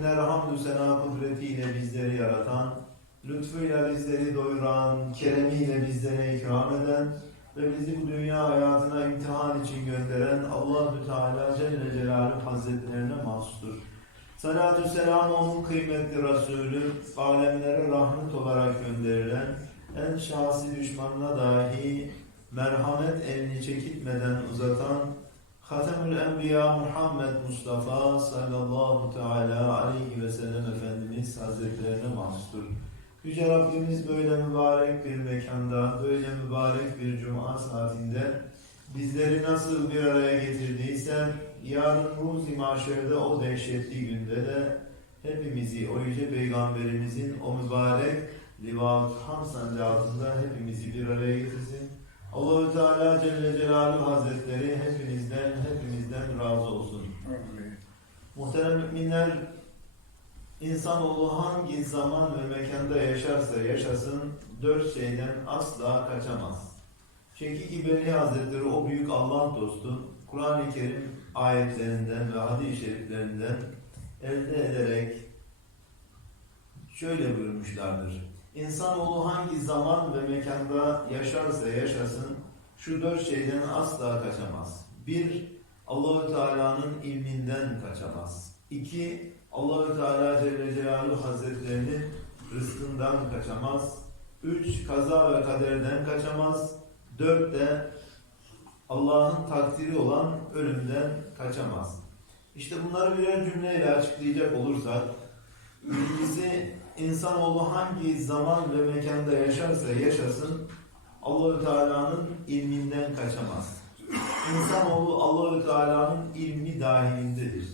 binler hamdü sena kudretiyle bizleri yaratan, lütfuyla bizleri doyuran, keremiyle bizlere ikram eden ve bizi bu dünya hayatına imtihan için gönderen Allah-u Teala Celle Celaluhu Hazretlerine mahsustur. Salatü selam onun kıymetli Resulü, alemlere rahmet olarak gönderilen, en şahsi düşmanına dahi merhamet elini çekitmeden uzatan Hatemül Enbiya Muhammed Mustafa sallallahu teala aleyhi ve sellem Efendimiz Hazretlerine mahsustur. Yüce Rabbimiz böyle mübarek bir mekanda, böyle mübarek bir cuma saatinde bizleri nasıl bir araya getirdiyse, yarın ruzi mahşerde o dehşetli günde de hepimizi o yüce peygamberimizin o mübarek liva-ı hamsende altında hepimizi bir araya getirsin. Allahü Teala Celle Celaluhu Hazretleri hepinizden hepimizden razı olsun. Muhterem müminler, insanoğlu hangi zaman ve mekanda yaşarsa yaşasın dört şeyden asla kaçamaz. Şekik İbni Hazretleri o büyük Allah dostu Kur'an-ı Kerim ayetlerinden ve hadis-i şeriflerinden elde ederek şöyle buyurmuşlardır. İnsanoğlu hangi zaman ve mekanda yaşarsa yaşasın şu dört şeyden asla kaçamaz. Bir, Allahü Teala'nın ilminden kaçamaz. İki, Allahü Teala Celle Celaluhu Hazretlerinin rızkından kaçamaz. Üç, kaza ve kaderden kaçamaz. Dört de Allah'ın takdiri olan ölümden kaçamaz. İşte bunları birer cümleyle açıklayacak olursak, birincisi insanoğlu hangi zaman ve mekanda yaşarsa yaşasın Allahü Teala'nın ilminden kaçamaz. İnsanoğlu Allahü Teala'nın ilmi dahilindedir.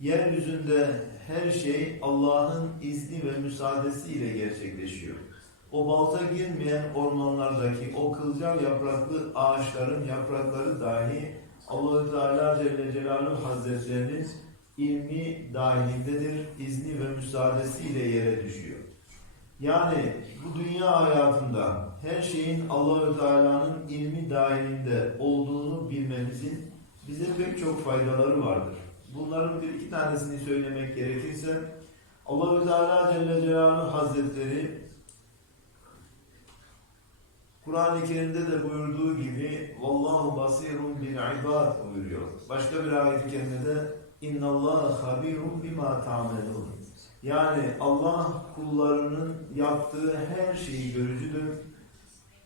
Yeryüzünde her şey Allah'ın izni ve müsaadesiyle gerçekleşiyor. O balta girmeyen ormanlardaki o kılcal yapraklı ağaçların yaprakları dahi Allahü Teala Celle Celaluhu Hazretlerinin ilmi dahilindedir, izni ve müsaadesiyle yere düşüyor. Yani bu dünya hayatında her şeyin Allahü Teala'nın ilmi dahilinde olduğunu bilmemizin bize pek çok faydaları vardır. Bunların bir iki tanesini söylemek gerekirse Allahü Teala Celle Celaluhu Hazretleri Kur'an-ı Kerim'de de buyurduğu gibi Vallahu basirun bil ibad buyuruyor. Başka bir ayet-i kerimede İnna Allah habirun bima ta'melun. Yani Allah kullarının yaptığı her şeyi görücüdür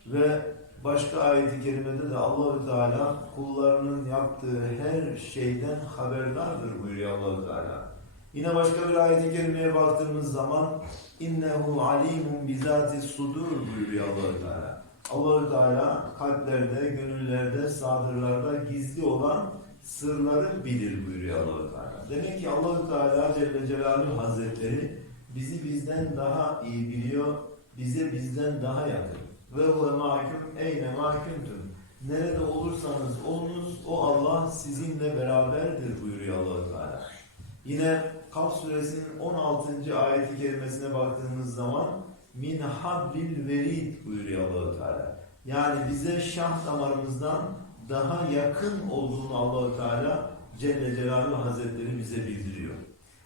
ve başka ayet-i kerimede de Allahü Teala kullarının yaptığı her şeyden haberdardır buyuruyor Allahü Teala. Yine başka bir ayet-i kerimeye baktığımız zaman innehu alimun bizati sudur buyuruyor Allahü Teala. Allahü Teala kalplerde, gönüllerde, sadırlarda gizli olan sırları bilir buyuruyor Allahü Teala. Demek ki Allahü Teala Celle Celaluhu Hazretleri bizi bizden daha iyi biliyor, bize bizden daha yakın. Ve huve mahkum eyne mahkumtum. Nerede olursanız olunuz o Allah sizinle beraberdir buyuruyor Allahü Teala. Yine Kaf suresinin 16. ayeti kerimesine baktığımız zaman min hablil verid buyuruyor Allahü Teala. Yani bize şah damarımızdan daha yakın olduğunu Allahü Teala Celle Celaluhu Hazretleri bize bildiriyor.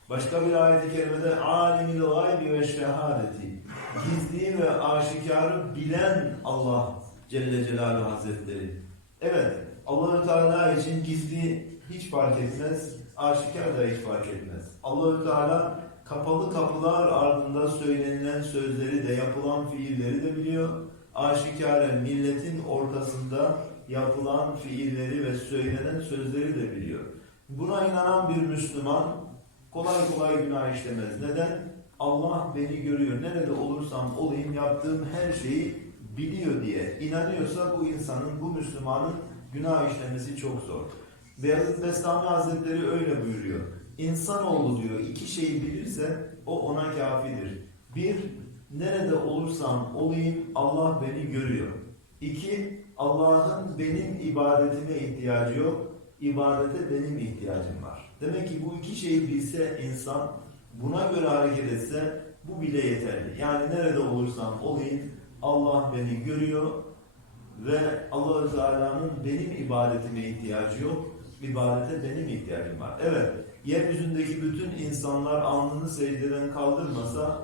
Başka bir ayet-i kerimede alimil gaybi ve şehadeti gizliyi ve aşikarı bilen Allah Celle Celaluhu Hazretleri. Evet, Allahü Teala için gizli hiç fark etmez, aşikar da hiç fark etmez. Allahü Teala kapalı kapılar ardında söylenilen sözleri de yapılan fiilleri de biliyor. Aşikaren milletin ortasında yapılan fiilleri ve söylenen sözleri de biliyor. Buna inanan bir Müslüman kolay kolay günah işlemez. Neden? Allah beni görüyor. Nerede olursam olayım yaptığım her şeyi biliyor diye inanıyorsa bu insanın, bu Müslümanın günah işlemesi çok zor. Beyazıt Bestami Hazretleri öyle buyuruyor. İnsanoğlu diyor iki şeyi bilirse o ona kafidir. Bir, nerede olursam olayım Allah beni görüyor. İki, Allah'ın benim ibadetime ihtiyacı yok, ibadete benim ihtiyacım var. Demek ki bu iki şeyi bilse insan, buna göre hareket etse bu bile yeterli. Yani nerede olursam olayım Allah beni görüyor ve Allahü Teala'nın benim ibadetime ihtiyacı yok, ibadete benim ihtiyacım var. Evet, yeryüzündeki bütün insanlar alnını secdeden kaldırmasa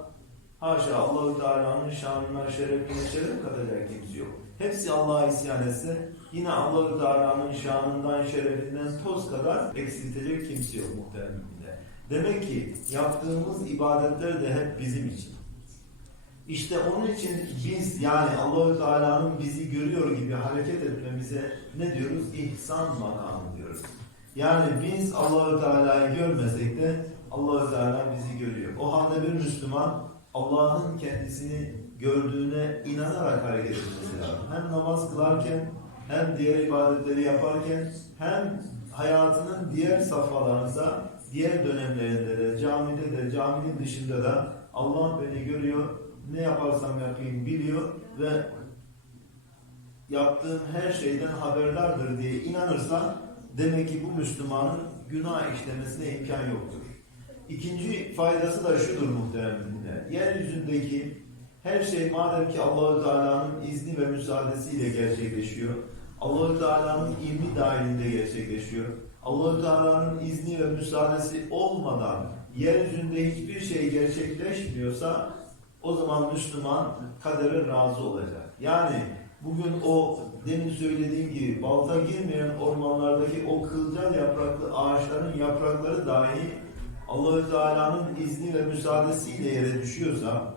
haşa Allahu Teala'nın şanına, şerefine şeref katacak kimse yok. Hepsi Allah'a isyan etse yine Allahu Teala'nın şanından, şerefinden toz kadar eksiltecek kimse yok muhtemelen. Demek ki yaptığımız ibadetler de hep bizim için. İşte onun için biz yani Allahü Teala'nın bizi görüyor gibi hareket etmemize ne diyoruz? İhsan makamı diyoruz. Yani biz Allahü Teala'yı görmesek de Allahü Teala bizi görüyor. O halde bir Müslüman Allah'ın kendisini gördüğüne inanarak hareket etmesi lazım. Hem namaz kılarken hem diğer ibadetleri yaparken hem hayatının diğer safhalarında, diğer dönemlerinde de, camide de, caminin dışında da Allah beni görüyor, ne yaparsam yapayım biliyor ve yaptığım her şeyden haberdardır diye inanırsa demek ki bu Müslümanın günah işlemesine imkan yoktur. İkinci faydası da şudur muhteremler. Yeryüzündeki her şey madem ki Allahü Teala'nın izni ve müsaadesiyle gerçekleşiyor, Allahü Teala'nın ilmi dahilinde gerçekleşiyor. Allahü Teala'nın izni ve müsaadesi olmadan yeryüzünde hiçbir şey gerçekleşmiyorsa o zaman Müslüman kadere razı olacak. Yani bugün o demin söylediğim gibi balta girmeyen ormanlardaki o kılcal yapraklı ağaçların yaprakları dahi Allahü Teala'nın izni ve müsaadesiyle yere düşüyorsa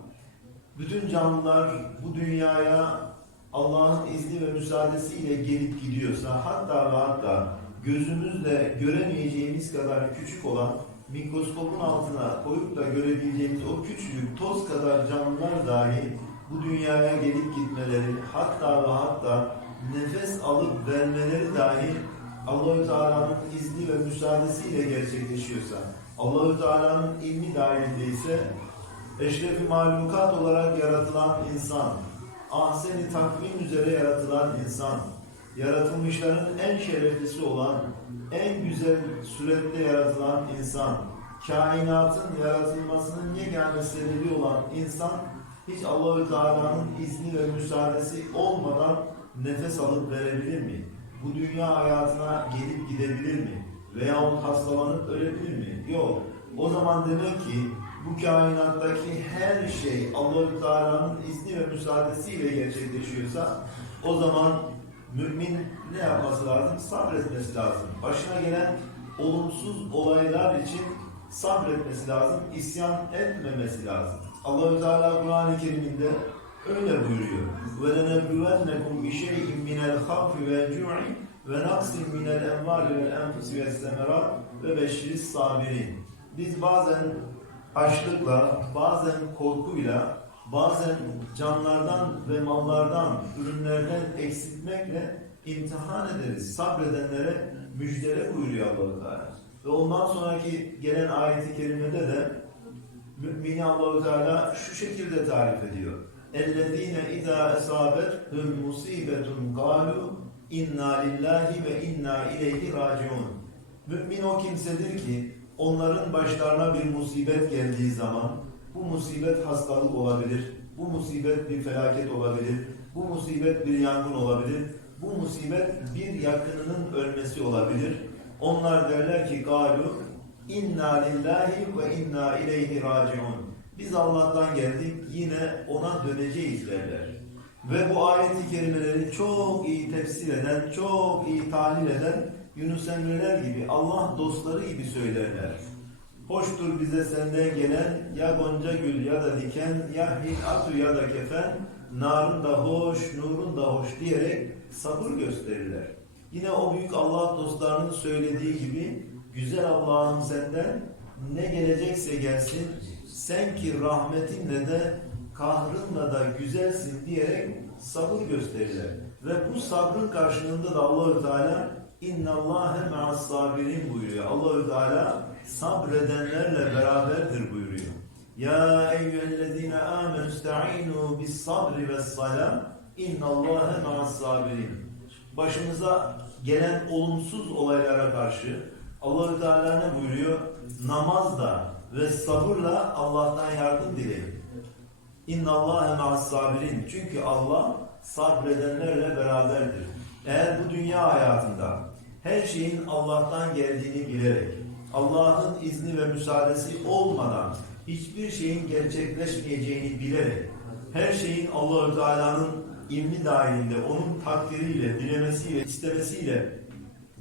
bütün canlılar bu dünyaya Allah'ın izni ve müsaadesiyle gelip gidiyorsa hatta ve hatta gözümüzle göremeyeceğimiz kadar küçük olan mikroskopun altına koyup da görebileceğimiz o küçücük toz kadar canlılar dahi bu dünyaya gelip gitmeleri hatta ve hatta nefes alıp vermeleri dahi Allahü Teala'nın izni ve müsaadesiyle gerçekleşiyorsa Allahü Teala'nın ilmi dahilinde ise eşrefi mahlukat olarak yaratılan insan ahseni takvim üzere yaratılan insan yaratılmışların en şereflisi olan en güzel surette yaratılan insan, kainatın yaratılmasının yegane sebebi olan insan, hiç Allahü Teala'nın izni ve müsaadesi olmadan nefes alıp verebilir mi? Bu dünya hayatına gelip gidebilir mi? Veyahut hastalanıp ölebilir mi? Yok. O zaman demek ki bu kainattaki her şey Allahü Teala'nın izni ve müsaadesiyle gerçekleşiyorsa o zaman mümin ne yapması lazım? Sabretmesi lazım. Başına gelen olumsuz olaylar için sabretmesi lazım, isyan etmemesi lazım. Allahü Teala Kur'an-ı Kerim'inde öyle buyuruyor. Ve lenebluvennekum bi şey'in minel havfi vel cu'i ve naksin minel envali vel enfusi ve semerat ve beşiris sabirin Biz bazen açlıkla, bazen korkuyla, bazen canlardan ve mallardan, ürünlerden eksiltmekle imtihan ederiz. Sabredenlere müjdele buyuruyor Allah-u Teala. Ve ondan sonraki gelen ayeti kerimede de mümini Allah-u Teala şu şekilde tarif ediyor. اَلَّذ۪ينَ اِذَا اَصَابَتْهُمْ مُصِيبَةٌ قَالُوا اِنَّا لِلّٰهِ ve inna ileyhi raciun. Mümin o kimsedir ki onların başlarına bir musibet geldiği zaman bu musibet hastalık olabilir, bu musibet bir felaket olabilir, bu musibet bir yangın olabilir, bu musibet bir yakınının ölmesi olabilir. Onlar derler ki galu inna lillahi ve inna ileyhi raciun. Biz Allah'tan geldik yine ona döneceğiz derler. Ve bu ayeti kerimeleri çok iyi tefsir eden, çok iyi tahlil eden Yunus Emre'ler gibi Allah dostları gibi söylerler. Hoştur bize senden gelen ya gonca gül ya da diken ya hilatu ya da kefen narın da hoş, nurun da hoş diyerek sabır gösterirler. Yine o büyük Allah dostlarının söylediği gibi güzel Allah'ım senden ne gelecekse gelsin sen ki rahmetinle de kahrınla da güzelsin diyerek sabır gösterirler. Ve bu sabrın karşılığında da Allahü Teala innallâhe ma'as sabirin buyuruyor. Allahü Teala sabredenlerle beraberdir buyuruyor. Ya eyyühellezine amenü ista'inu bis sabri ve salam innallâhe ma'as sabirin. Başımıza gelen olumsuz olaylara karşı Allahü Teala ne buyuruyor? Namazla ve sabırla Allah'tan yardım dileyin. İnnallâhe ma'as sabirin. Çünkü Allah sabredenlerle beraberdir. Eğer bu dünya hayatında her şeyin Allah'tan geldiğini bilerek, Allah'ın izni ve müsaadesi olmadan hiçbir şeyin gerçekleşmeyeceğini bilerek her şeyin Allahü Teala'nın ilmi dahilinde, onun takdiriyle, dilemesiyle, istemesiyle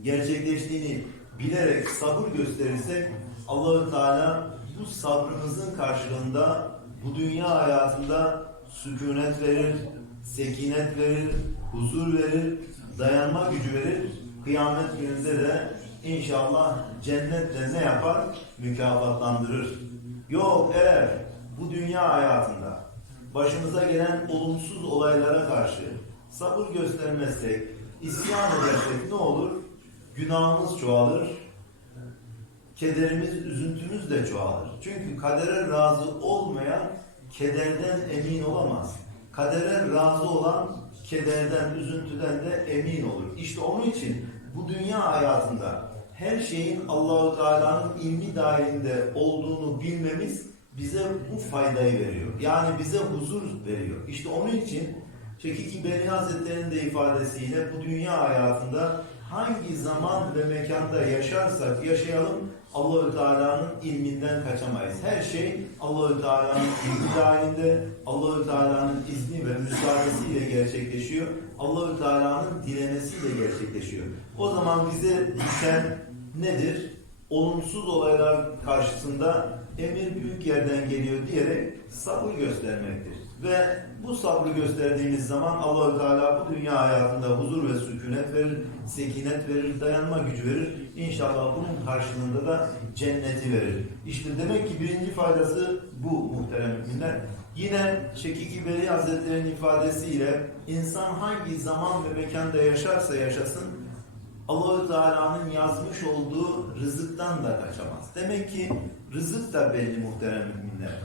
gerçekleştiğini bilerek sabır gösterirsek Allahü Teala bu sabrımızın karşılığında bu dünya hayatında sükunet verir, sekinet verir, huzur verir, dayanma gücü verir. Kıyamet gününde de inşallah cennetle ne yapar? Mükafatlandırır. Yok eğer bu dünya hayatında başımıza gelen olumsuz olaylara karşı sabır göstermezsek, isyan edersek ne olur? Günahımız çoğalır, kederimiz, üzüntümüz de çoğalır. Çünkü kadere razı olmayan kederden emin olamaz. Kadere razı olan kederden, üzüntüden de emin olur. İşte onun için bu dünya hayatında her şeyin Allahu Teala'nın ilmi dahilinde olduğunu bilmemiz bize bu faydayı veriyor. Yani bize huzur veriyor. İşte onun için Şekiki Beni Hazretleri'nin de ifadesiyle bu dünya hayatında hangi zaman ve mekanda yaşarsak yaşayalım Allahü Teala'nın ilminden kaçamayız. Her şey Allahü Teala'nın ilmi dahilinde, Allahü Teala'nın izni ve müsaadesiyle gerçekleşiyor. Allahü Teala'nın dilemesiyle gerçekleşiyor. O zaman bize düşen nedir? Olumsuz olaylar karşısında emir büyük yerden geliyor diyerek sabır göstermektir. Ve bu sabrı gösterdiğimiz zaman Allahü Teala bu dünya hayatında huzur ve sükunet verir, sekinet verir, dayanma gücü verir. İnşallah bunun karşılığında da cenneti verir. İşte demek ki birinci faydası bu muhterem müminler. Yine Şekiki Veli Hazretleri'nin ifadesiyle insan hangi zaman ve mekanda yaşarsa yaşasın Allahü Teala'nın yazmış olduğu rızıktan da kaçamaz. Demek ki rızık da belli muhterem müminler.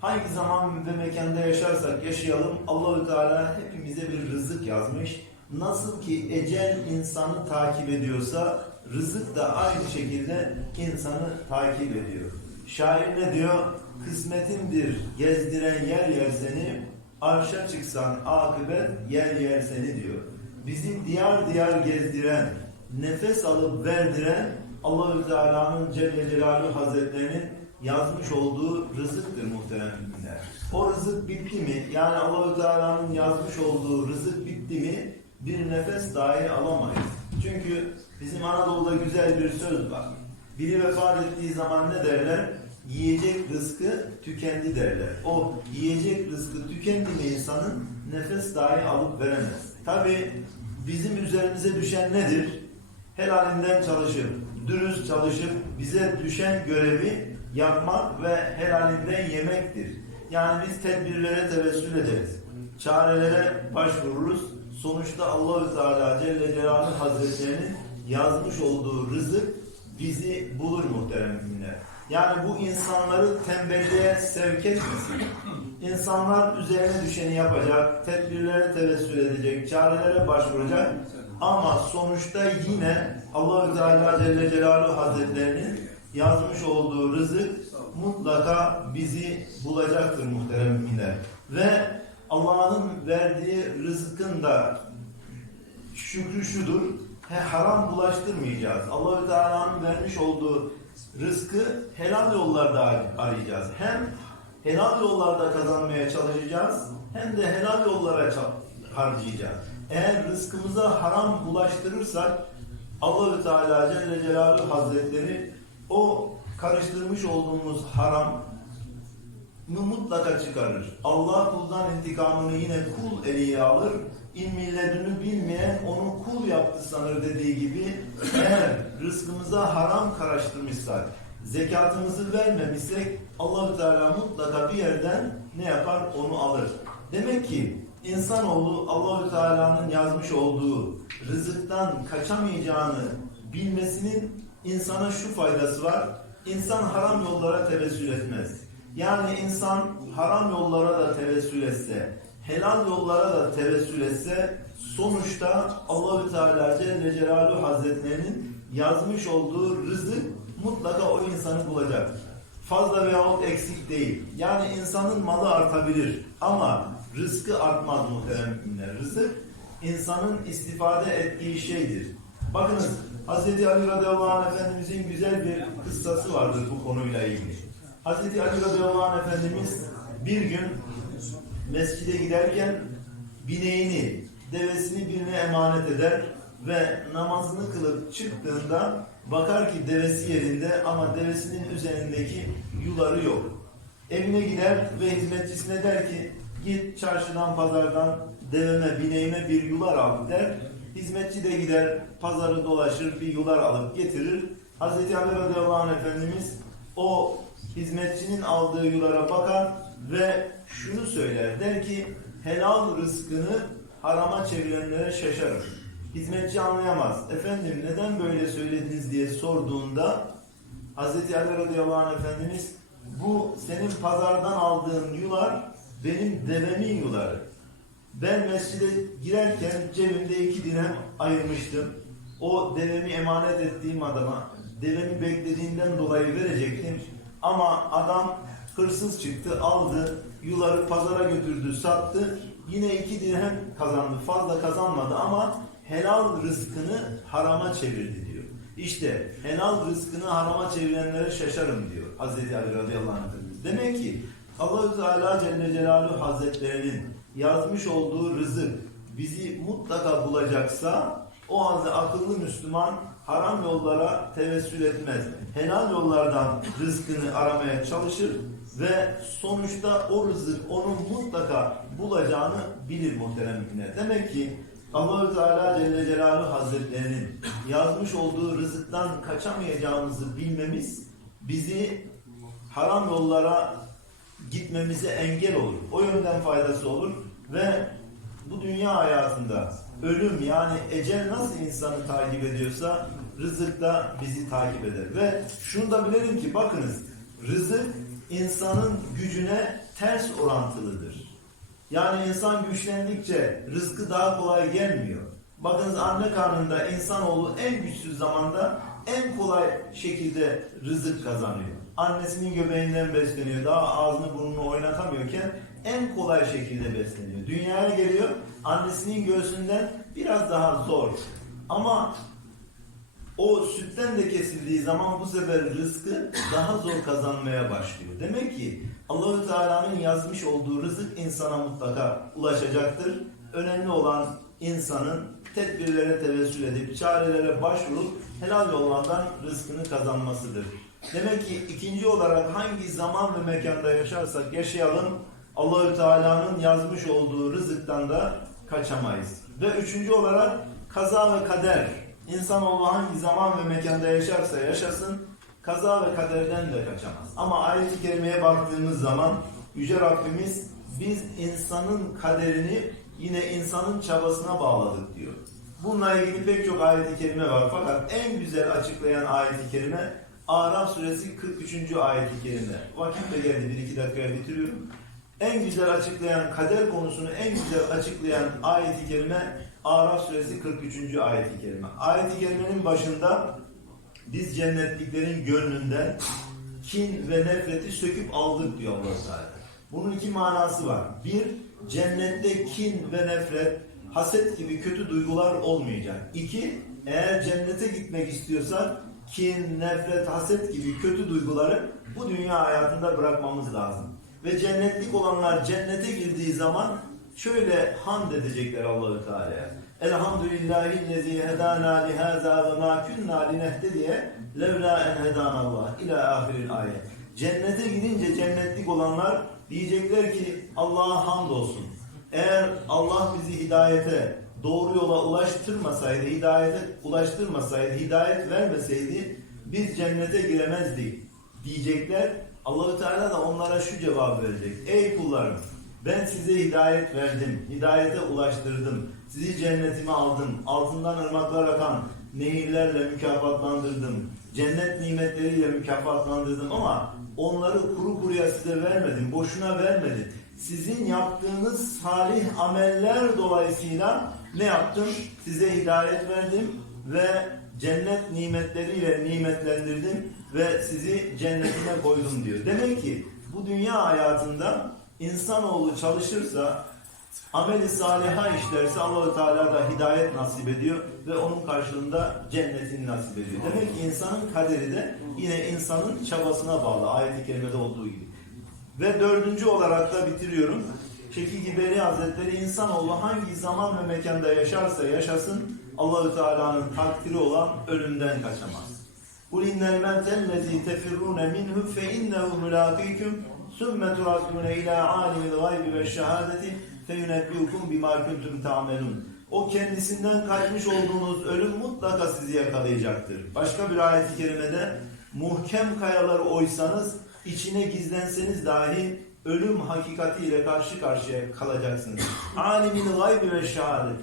Hangi zaman ve mekanda yaşarsak yaşayalım Allahü Teala hepimize bir rızık yazmış. Nasıl ki ecel insanı takip ediyorsa rızık da aynı şekilde insanı takip ediyor. Şair ne diyor? Kısmetindir gezdiren yer yer seni, arşa çıksan akıbet yer yer seni diyor. Bizi diyar diyar gezdiren, nefes alıp verdiren Allahü Teala'nın Celle Celaluhu Hazretlerinin yazmış olduğu rızıktır muhterem müminler. O rızık bitti mi? Yani Allahü Teala'nın yazmış olduğu rızık bitti mi? Bir nefes dahi alamayız. Çünkü bizim Anadolu'da güzel bir söz var. Biri vefat ettiği zaman ne derler? Yiyecek rızkı tükendi derler. O yiyecek rızkı tükendi mi insanın nefes dahi alıp veremez. Tabi bizim üzerimize düşen nedir? Helalinden çalışıp, dürüst çalışıp bize düşen görevi yapmak ve helalinden yemektir. Yani biz tedbirlere tevessül ederiz. Çarelere başvururuz. Sonuçta Allahü Teala Celle Celaluhu Hazretlerinin yazmış olduğu rızık bizi bulur muhterem müminler. Yani bu insanları tembelliğe sevk etmesin. İnsanlar üzerine düşeni yapacak, tedbirlere tevessül edecek, çarelere başvuracak. Ama sonuçta yine Allahü Teala Celle Celaluhu Hazretlerinin yazmış olduğu rızık mutlaka bizi bulacaktır muhterem müminler. Ve Allah'ın verdiği rızkın da şükrü şudur. He, haram bulaştırmayacağız. Allahü Teala'nın vermiş olduğu rızkı helal yollarda arayacağız. Hem helal yollarda kazanmaya çalışacağız hem de helal yollara harcayacağız. Eğer rızkımıza haram bulaştırırsak Allahü Teala Celle Celaluhu Hazretleri o karıştırmış olduğumuz haram mutlaka çıkarır. Allah kuldan intikamını yine kul eliye alır. İlmilledini bilmeyen onu kul yaptı sanır dediği gibi eğer rızkımıza haram karıştırmışsak, zekatımızı vermemişsek Allahü Teala mutlaka bir yerden ne yapar? Onu alır. Demek ki insanoğlu Allahü Teala'nın yazmış olduğu rızıktan kaçamayacağını bilmesinin insana şu faydası var. İnsan haram yollara tevessül etmez. Yani insan haram yollara da tevessül etse, helal yollara da tevessül etse sonuçta Allahü Teala Celle Celaluhu Hazretlerinin yazmış olduğu rızık mutlaka o insanı bulacak. Fazla veyahut eksik değil. Yani insanın malı artabilir ama rızkı artmaz muhterem müminler. Rızık insanın istifade ettiği şeydir. Bakınız Hz. Ali radıyallahu anh Efendimizin güzel bir kıssası vardır bu konuyla ilgili. Hz. Ali radıyallahu anh Efendimiz bir gün mescide giderken bineğini, devesini birine emanet eder ve namazını kılıp çıktığında bakar ki devesi yerinde ama devesinin üzerindeki yuları yok. Evine gider ve hizmetçisine der ki git çarşıdan pazardan deveme bineğime bir yular al der. Hizmetçi de gider pazarı dolaşır bir yular alıp getirir. Hazreti Ali radıyallahu anh Efendimiz o hizmetçinin aldığı yulara bakar ve şunu söyler. Der ki helal rızkını harama çevirenlere şaşarım. Hizmetçi anlayamaz. Efendim neden böyle söylediniz diye sorduğunda Hazreti Ali radıyallahu anh Efendimiz bu senin pazardan aldığın yular benim devemin yuları. Ben mescide girerken cebimde iki dirhem ayırmıştım. O devemi emanet ettiğim adama devemi beklediğinden dolayı verecektim. Ama adam hırsız çıktı, aldı, yuları pazara götürdü, sattı. Yine iki dirhem kazandı. Fazla kazanmadı ama helal rızkını harama çevirdi diyor. İşte helal rızkını harama çevirenlere şaşarım diyor Hazreti Ali radıyallahu anh. Demek ki Allahü Teala Celle Celaluhu Hazretlerinin yazmış olduğu rızık bizi mutlaka bulacaksa o halde akıllı Müslüman haram yollara tevessül etmez. Helal yollardan rızkını aramaya çalışır ve sonuçta o rızık onun mutlaka bulacağını bilir muhterem müminler. Demek ki Allahü Teala Celle Celaluhu Hazretlerinin yazmış olduğu rızıktan kaçamayacağımızı bilmemiz bizi haram yollara gitmemize engel olur. O yönden faydası olur ve bu dünya hayatında ölüm yani ecel nasıl insanı takip ediyorsa rızık da bizi takip eder. Ve şunu da bilelim ki bakınız rızık insanın gücüne ters orantılıdır. Yani insan güçlendikçe rızkı daha kolay gelmiyor. Bakınız anne karnında insanoğlu en güçsüz zamanda en kolay şekilde rızık kazanıyor. Annesinin göbeğinden besleniyor. Daha ağzını burnunu oynatamıyorken en kolay şekilde besleniyor. Dünyaya geliyor. Annesinin göğsünden biraz daha zor. Ama o sütten de kesildiği zaman bu sefer rızkı daha zor kazanmaya başlıyor. Demek ki Allahü Teala'nın yazmış olduğu rızık insana mutlaka ulaşacaktır. Önemli olan insanın tedbirlere tevessül edip çarelere başvurup helal yollardan rızkını kazanmasıdır. Demek ki ikinci olarak hangi zaman ve mekanda yaşarsak yaşayalım Allahü Teala'nın yazmış olduğu rızıktan da kaçamayız. Ve üçüncü olarak kaza ve kader. İnsanoğlu hangi zaman ve mekanda yaşarsa yaşasın kaza ve kaderden de kaçamaz. Ama ayet-i kerimeye baktığımız zaman Yüce Rabbimiz biz insanın kaderini yine insanın çabasına bağladık diyor. Bununla ilgili pek çok ayet-i kerime var fakat en güzel açıklayan ayet-i kerime Araf suresi 43. ayet-i kerime. Vakit de geldi bir iki dakikaya bitiriyorum. En güzel açıklayan kader konusunu en güzel açıklayan ayet-i kerime Araf suresi 43. ayet-i kerime. Ayet-i kerimenin başında biz cennetliklerin gönlünden kin ve nefreti söküp aldık diyor Allah Teala. Bunun iki manası var. Bir, cennette kin ve nefret, haset gibi kötü duygular olmayacak. İki, eğer cennete gitmek istiyorsak kin, nefret, haset gibi kötü duyguları bu dünya hayatında bırakmamız lazım. Ve cennetlik olanlar cennete girdiği zaman şöyle hamd edecekler Allahü Teala'ya. Elhamdülillahillezî hedâna lihâzâ ve mâ künnâ linehtediye levlâ en hedânallah ila ahiril ayet. Cennete gidince cennetlik olanlar diyecekler ki Allah'a hamdolsun. Eğer Allah bizi hidayete, doğru yola ulaştırmasaydı, hidayete ulaştırmasaydı, hidayet vermeseydi biz cennete giremezdik diyecekler. Allahü Teala da onlara şu cevabı verecek. Ey kullarım ben size hidayet verdim, hidayete ulaştırdım, sizi cennetime aldım, altından ırmaklar akan nehirlerle mükafatlandırdım, cennet nimetleriyle mükafatlandırdım ama onları kuru kuruya size vermedim, boşuna vermedim. Sizin yaptığınız salih ameller dolayısıyla ne yaptım? Size hidayet verdim ve cennet nimetleriyle nimetlendirdim ve sizi cennetime koydum diyor. Demek ki bu dünya hayatında insanoğlu çalışırsa, Ameli saliha işlerse Allahu Teala da hidayet nasip ediyor ve onun karşılığında cennetini nasip ediyor. Demek ki insanın kaderi de yine insanın çabasına bağlı ayet-i kerimede olduğu gibi. Ve dördüncü olarak da bitiriyorum. Şekil Giberi Hazretleri insanoğlu hangi zaman ve mekanda yaşarsa yaşasın Allahü Teala'nın takdiri olan ölümden kaçamaz. قُلْ اِنَّ الْمَوْتَ الَّذ۪ي تَفِرُّونَ مِنْهُ فَاِنَّهُ مُلَاقِيكُمْ ثُمَّ تُرَدُّونَ اِلَى عَالِمِ الْغَيْبِ وَالشَّهَادَةِ فَيُنَبِّئُكُمْ بِمَا كُنْتُمْ تَعْمَلُونَ O kendisinden kaçmış olduğunuz ölüm mutlaka sizi yakalayacaktır. Başka bir ayet-i kerimede muhkem kayaları oysanız içine gizlenseniz dahi ölüm hakikatiyle karşı karşıya kalacaksınız. Alimil gaybi ve şehadet.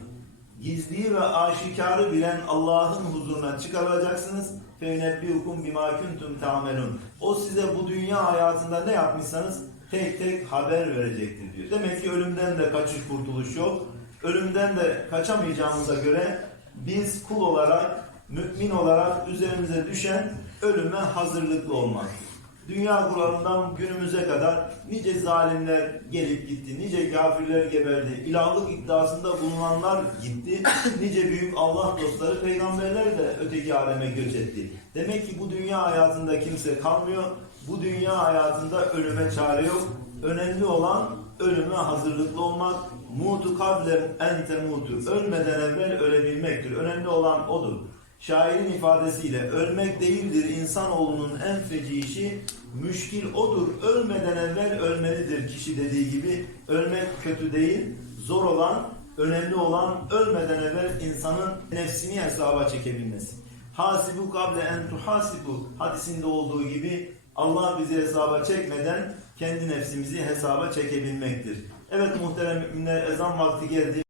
Gizliyi ve aşikarı bilen Allah'ın huzuruna çıkarılacaksınız. Feynebbiukum bima kuntum ta'melun. O size bu dünya hayatında ne yapmışsanız tek tek haber verecektir diyor. Demek ki ölümden de kaçış kurtuluş yok. Ölümden de kaçamayacağımıza göre biz kul olarak, mümin olarak üzerimize düşen ölüme hazırlıklı olmaktır. Dünya kuralından günümüze kadar nice zalimler gelip gitti, nice kafirler geberdi, ilahlık iddiasında bulunanlar gitti, nice büyük Allah dostları, peygamberler de öteki aleme göç etti. Demek ki bu dünya hayatında kimse kalmıyor, bu dünya hayatında ölüme çare yok. Önemli olan ölüme hazırlıklı olmak, mutu kable en temutu, ölmeden evvel ölebilmektir. Önemli olan odur. Şairin ifadesiyle ölmek değildir insanoğlunun en feci işi, müşkil odur. Ölmeden evvel ölmelidir kişi dediği gibi. Ölmek kötü değil, zor olan, önemli olan ölmeden evvel insanın nefsini hesaba çekebilmesi. Hasibu kable en tuhasibu hadisinde olduğu gibi Allah bizi hesaba çekmeden kendi nefsimizi hesaba çekebilmektir. Evet muhterem müminler ezan vakti geldi.